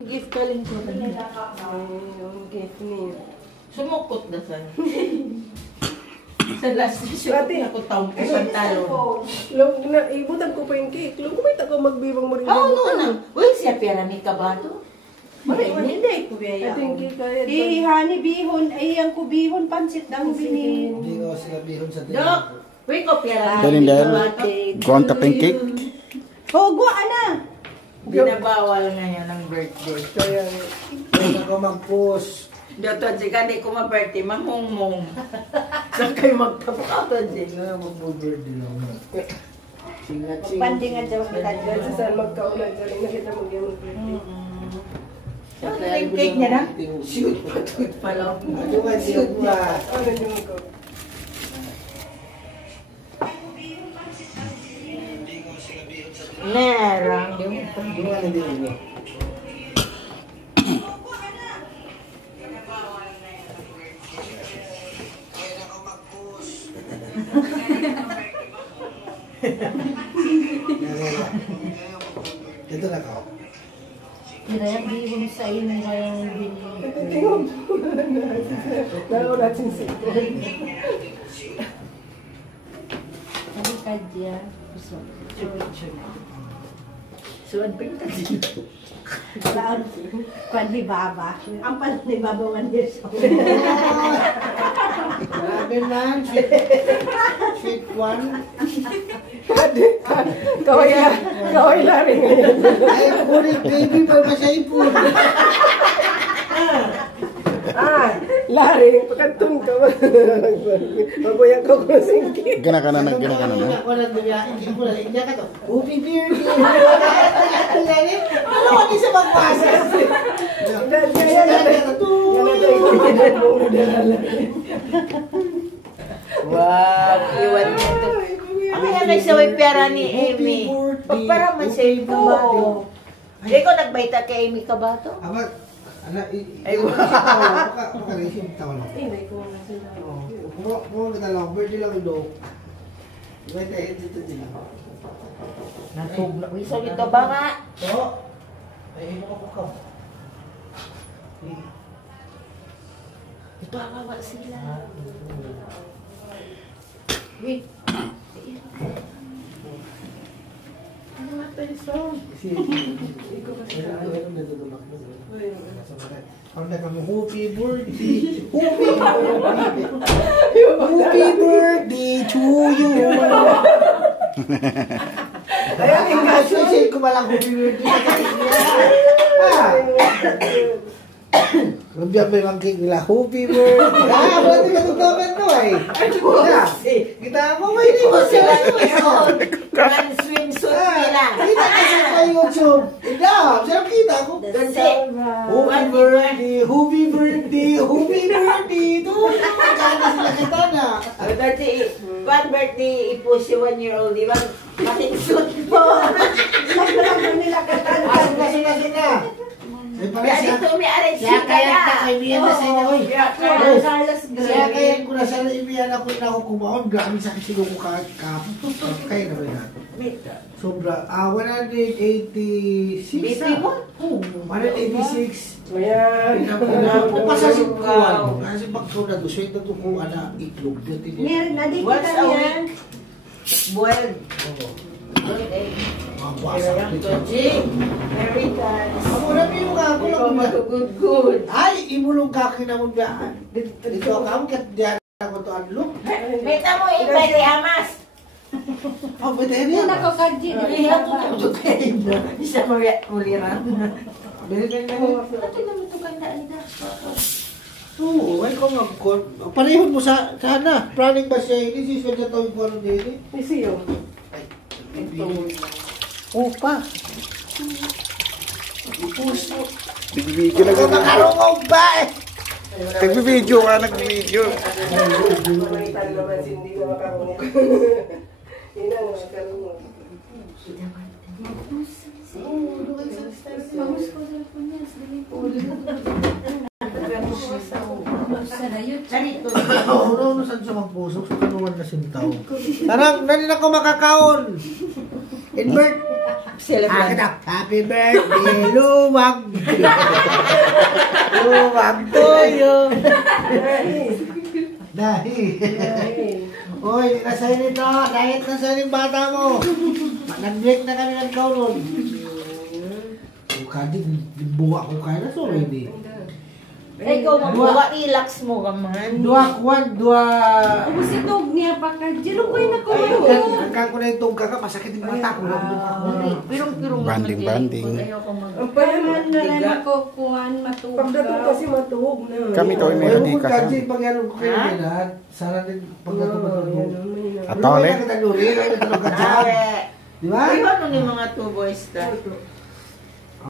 Gift ka lang ko. Yung gift niya. Sumukot na saan. Sa last shoot na ko taong pantalo. Ibutan ko pa yung cake. Kumita ko magbibang mo rin. Oo, noon na. Uy, siya pera ni Kabato. Hindi ko biya. Ito yung cake kaya. Hani bihon. Ay, ang kubihon. Pansit daw binin. Hindi ko sila bihon sa Dok, uy ko pera Dalin ni dahil. Kabato. Gonta pancake. Hogo, ana. Binabawal na yan ng birthday. Kaya, Hindi ako mag-post. Dito, jika di ko ma-birthday, mamong-mong. Saan kayo magtapakato, Jika? Kaya mag-birthday lang. Singat-singat. Pandingan daw kita. kasi saan magkaulan ka rin na kita mag-birthday. Ano yung cake niya na? Shoot pa, shoot pa lang. Ano ka siya ba? Ano yung ko? Nerang. Yung ano din mo? Ito na ka. Kaya bihon sa inyo ngayong binin. Tingog. Nakulat yung sikon. Sabi ka dyan. Suwan pa yung tasin. Baon, panlibaba. Ang panlibaba 1 years old. Grabe man. Sweet one. Kaway na rin ngayon. Ay, kulit baby pa masaipon. Laring, pagkantun ka ba? Magoyang ka ko singki. Gana ka na. Ako lang biya. Hindi ko lang. Hindi ka to. Upi beer. Ano ko di sa magpasa? Wow, iwan mo ito. Ang kaya nagsaway pera ni Amy. Pagpara man siya yung Kabato. Hindi ko nagbaita kay Amy Kabato. Ama, Ay, wow. Makarising tao lang. Hindi ko na sila. Kung kita lang, birthday lang ito. Iba tayo dito din ako. Natugla. Uy, sabi ka ba nga? So, ay mo ko ka. Ipawawa sila. Wait. Ano nga ito yung song? Ang kami, happy birthday! Happy birthday to you! Ayan, yung kaso. Kasi ko malang happy birthday sa kanila. Lumbiyak may mangking nila, happy birthday! Wala din ka tutukan to eh! Kita mo, may hindi mo sila to eh! One swimsuit nila. Kita kasi sa YouTube! Ikaw, siya kita ko! Happy birthday! Happy birthday! Happy birthday! To you! Kaya sila kita na! Ang birthday, ipo si 1-year-old. Di ba? Mating-suit po. Nila katan. Kasi na! Ay, pala Kaya siya. dito may aray Siya kaya kaibigan na sa inyo. Oy. Carlos Siya kaya ko na sa ibiyan ako na ako kumaon. Grabe sa kasi ko kaya na ba yan? Sobra. 186. BP mo? Oo. 186. Ayan. Pasasin ko ano. Kasi pagkaw na doon. Swerte to ko ana itlog. Meron na di Once kita a yan. week. Boiled. Good egg. Ang wasa. Heritage. Ako na yung ako lang. Good. Ay, imulong ka kinamon gaan. Dito ka kat diyan ako to unlock. Beta mo, invite ni Amas. Oh, pwede Hindi yan. na ko kadji. Ilihan ko na ito kayo. Isa uliran. Bili ka Ito na ito kanda nila. Oo, ay ko mag-call. Parehon mo sa sana. Planning ba siya? Ini si Sir Tawid po rin din. Isiyo. Opa. Nagbibideo na gano'n. Makarungog ba eh? Nagbibideo ka, nagbibideo. Makita naman hindi na makarungo. Hindi na makarungo. Ano saan siya magpusok sa kanuwan na sintaw? Tarang, nani na ko makakaon. Invert. celebrant. Happy birthday, luwag. Luwag toyo. Dahil. Uy, hindi na sa'yo nito. Diet na sa'yo yung bata mo. Nag-break na kami ng kaunon. Kadi, buwa ko kaya na so ready. Ay, ikaw magbuka, relax mo ka man. Dua kuwan, dua... Ubusitog niya pa ka. Dilo ko yung Ay, nakuha. hanggang ko na yung tungka ka, masakit yung mata ko. Pirong-pirong Banding, banding. Ayoko mag... Ang palaman na rin Tiga. ako kuhan matugag. Pagdating kasi matug na. Kami to ay may Ay, hati kung ka. kadi, pag yan ko kayo nila, sana din pagdating mo. Atole? Di ba? Awe. Ay, ano ni mga two boys ta?